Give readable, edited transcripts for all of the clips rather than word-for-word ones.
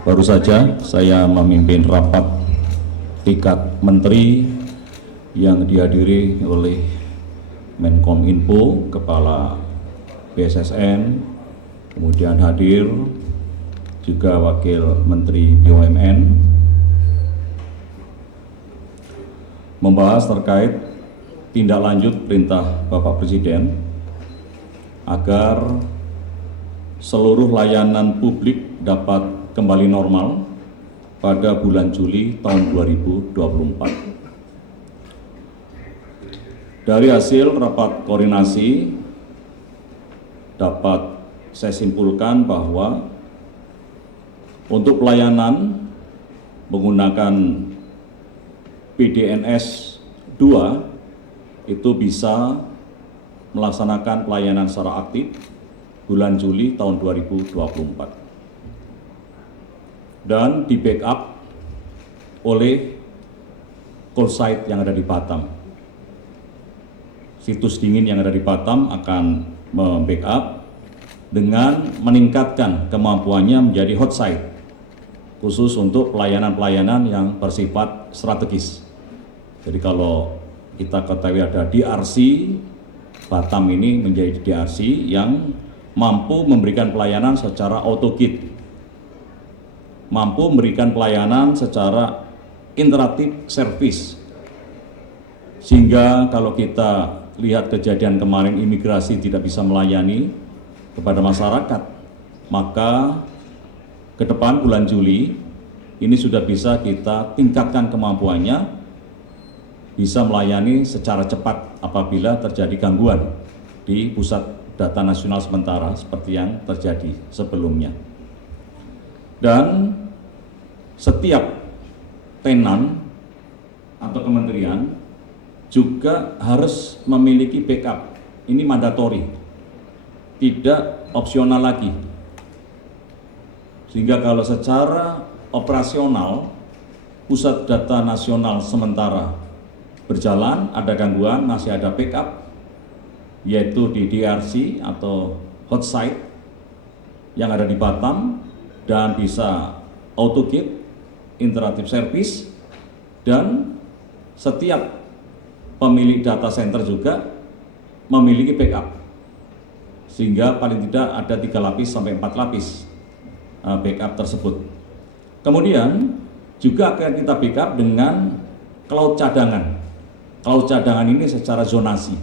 Baru saja saya memimpin rapat tingkat menteri yang dihadiri oleh Menkominfo, Kepala BSSN, kemudian hadir juga Wakil Menteri BUMN, membahas terkait tindak lanjut perintah Bapak Presiden agar seluruh layanan publik dapat kembali normal pada bulan Juli tahun 2024. Dari hasil rapat koordinasi dapat saya simpulkan bahwa untuk pelayanan menggunakan PDNS 2 itu bisa melaksanakan pelayanan secara aktif bulan Juli tahun 2024 dan di backup oleh call site yang ada di Batam. Situs dingin yang ada di Batam akan membackup dengan meningkatkan kemampuannya menjadi hot site khusus untuk pelayanan-pelayanan yang bersifat strategis. Jadi kalau kita ketahui ada DRC, Batam ini menjadi DRC yang mampu memberikan pelayanan secara auto-kit, mampu memberikan pelayanan secara interaktif service, sehingga kalau kita lihat kejadian kemarin imigrasi tidak bisa melayani kepada masyarakat, maka ke depan bulan Juli ini sudah bisa kita tingkatkan kemampuannya, bisa melayani secara cepat apabila terjadi gangguan di pusat data nasional sementara seperti yang terjadi sebelumnya. Dan setiap tenan atau kementerian juga harus memiliki backup. Ini mandatori, tidak opsional lagi. Sehingga kalau secara operasional pusat data nasional sementara berjalan, ada gangguan, masih ada backup, yaitu di DRC atau hot site yang ada di Batam, dan bisa AutoKit, interaktif service, dan setiap pemilik data center juga memiliki backup, sehingga paling tidak ada 3 lapis sampai 4 lapis backup tersebut. Kemudian juga akan kita backup dengan cloud cadangan. Cloud cadangan ini secara zonasi.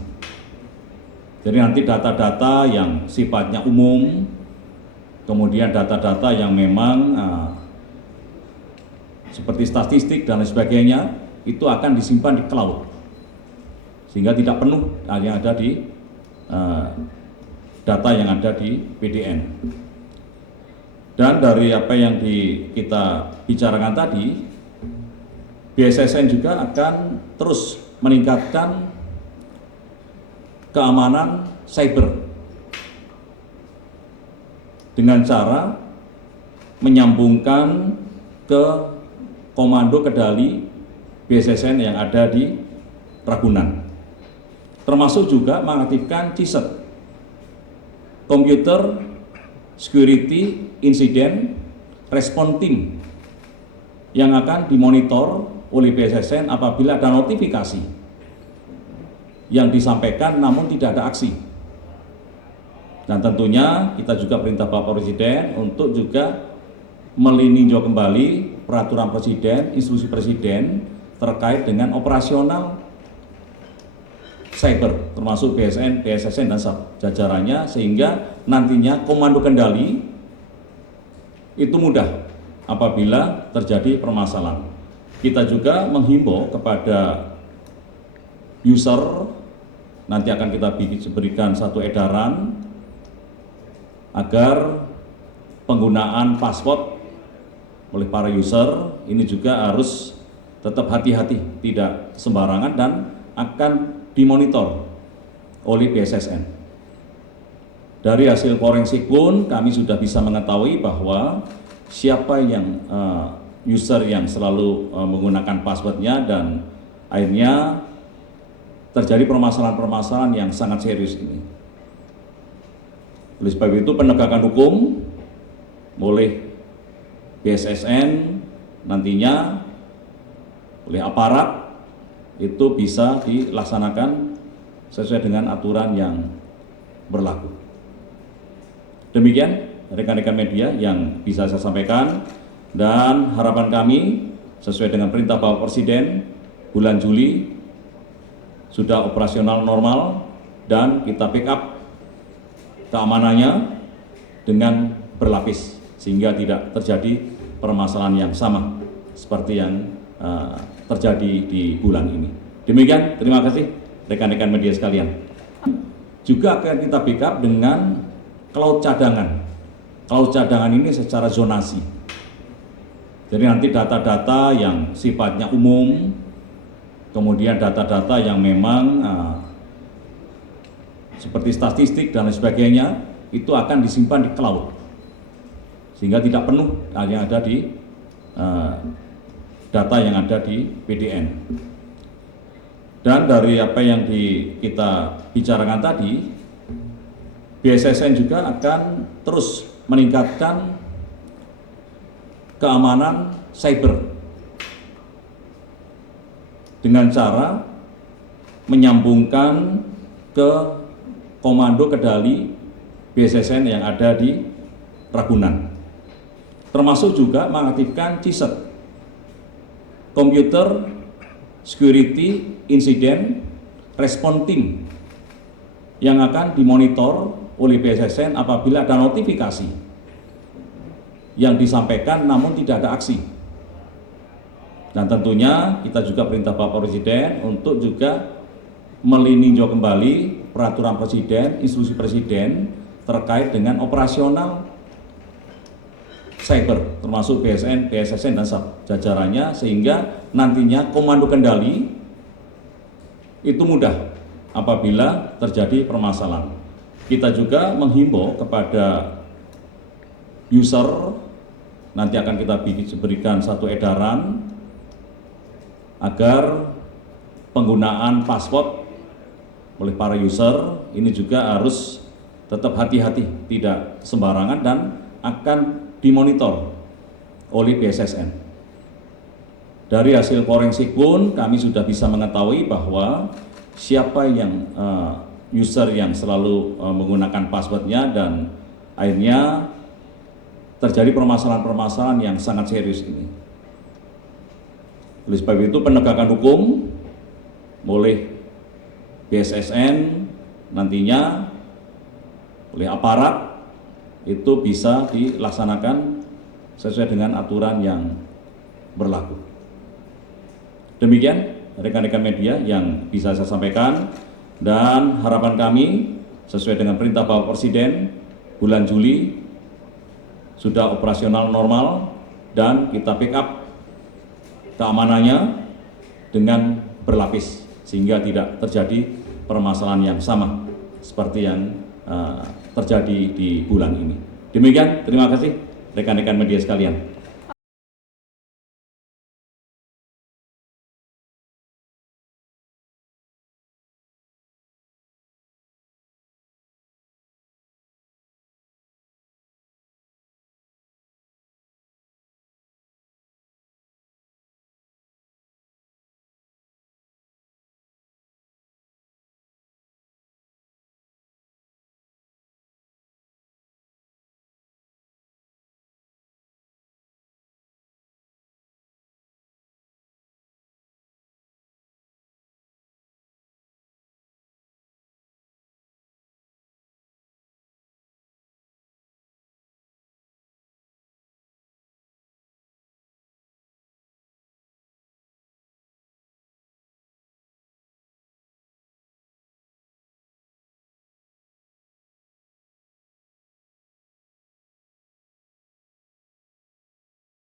Jadi nanti data-data yang sifatnya umum, kemudian data-data yang memang seperti statistik dan lain sebagainya, itu akan disimpan di cloud, sehingga tidak penuh yang ada di data yang ada di PDN. Dan dari apa yang kita bicarakan tadi, BSSN juga akan terus meningkatkan keamanan cyber dengan cara menyambungkan ke komando kendali BSSN yang ada di Ragunan, termasuk juga mengaktifkan CISET, Computer Security Incident Response Team, yang akan dimonitor oleh BSSN apabila ada notifikasi yang disampaikan namun tidak ada aksi. Dan tentunya kita juga perintah Bapak Presiden untuk juga meninjau kembali peraturan Presiden, instruksi Presiden terkait dengan operasional cyber, termasuk BSN, BSSN dan jajarannya, sehingga nantinya komando kendali itu mudah apabila terjadi permasalahan. Kita juga menghimbau kepada user, nanti akan kita berikan satu edaran agar penggunaan password oleh para user ini juga harus tetap hati-hati, tidak sembarangan, dan akan dimonitor oleh BSSN. Dari hasil forensik pun kami sudah bisa mengetahui bahwa siapa yang user yang selalu menggunakan passwordnya, dan akhirnya terjadi permasalahan-permasalahan yang sangat serius ini. Oleh sebab itu penegakan hukum oleh BSSN nantinya oleh aparat itu bisa dilaksanakan sesuai dengan aturan yang berlaku. Demikian rekan-rekan media yang bisa saya sampaikan, dan harapan kami sesuai dengan perintah Bapak Presiden, bulan Juli sudah operasional normal dan kita backup keamanannya dengan berlapis sehingga tidak terjadi permasalahan yang sama seperti yang terjadi di bulan ini. Demikian, terima kasih rekan-rekan media sekalian. Juga akan kita backup dengan cloud cadangan. Cloud cadangan ini secara zonasi. Jadi nanti data-data yang sifatnya umum, kemudian data-data yang memang seperti statistik dan lain sebagainya, itu akan disimpan di cloud. Sehingga tidak penuh yang ada di data yang ada di PDN. Dan dari apa yang kita bicarakan tadi, BSSN juga akan terus meningkatkan keamanan cyber dengan cara menyambungkan ke komando kendali BSSN yang ada di Ragunan, termasuk juga mengaktifkan CISET, Computer Security Incident Response Team, yang akan dimonitor oleh BSSN apabila ada notifikasi yang disampaikan namun tidak ada aksi. Dan tentunya kita juga perintah Bapak Presiden untuk juga meninjau kembali peraturan Presiden, instruksi Presiden terkait dengan operasional cyber, termasuk BSN, BSSN dan jajarannya, sehingga nantinya komando kendali itu mudah apabila terjadi permasalahan. Kita juga menghimbau kepada user, nanti akan kita berikan satu edaran agar penggunaan password oleh para user ini juga harus tetap hati-hati, tidak sembarangan, dan akan dimonitor oleh BSSN. Dari hasil forensik pun kami sudah bisa mengetahui bahwa siapa yang user yang selalu menggunakan passwordnya, dan akhirnya terjadi permasalahan-permasalahan yang sangat serius ini. Oleh sebab itu penegakan hukum oleh BSSN nantinya oleh aparat itu bisa dilaksanakan sesuai dengan aturan yang berlaku. Demikian rekan-rekan media yang bisa saya sampaikan, dan harapan kami sesuai dengan perintah Bapak Presiden, bulan Juli sudah operasional normal dan kita backup keamanannya dengan berlapis sehingga tidak terjadi permasalahan yang sama seperti yang terjadi di bulan ini. Demikian, terima kasih rekan-rekan media sekalian.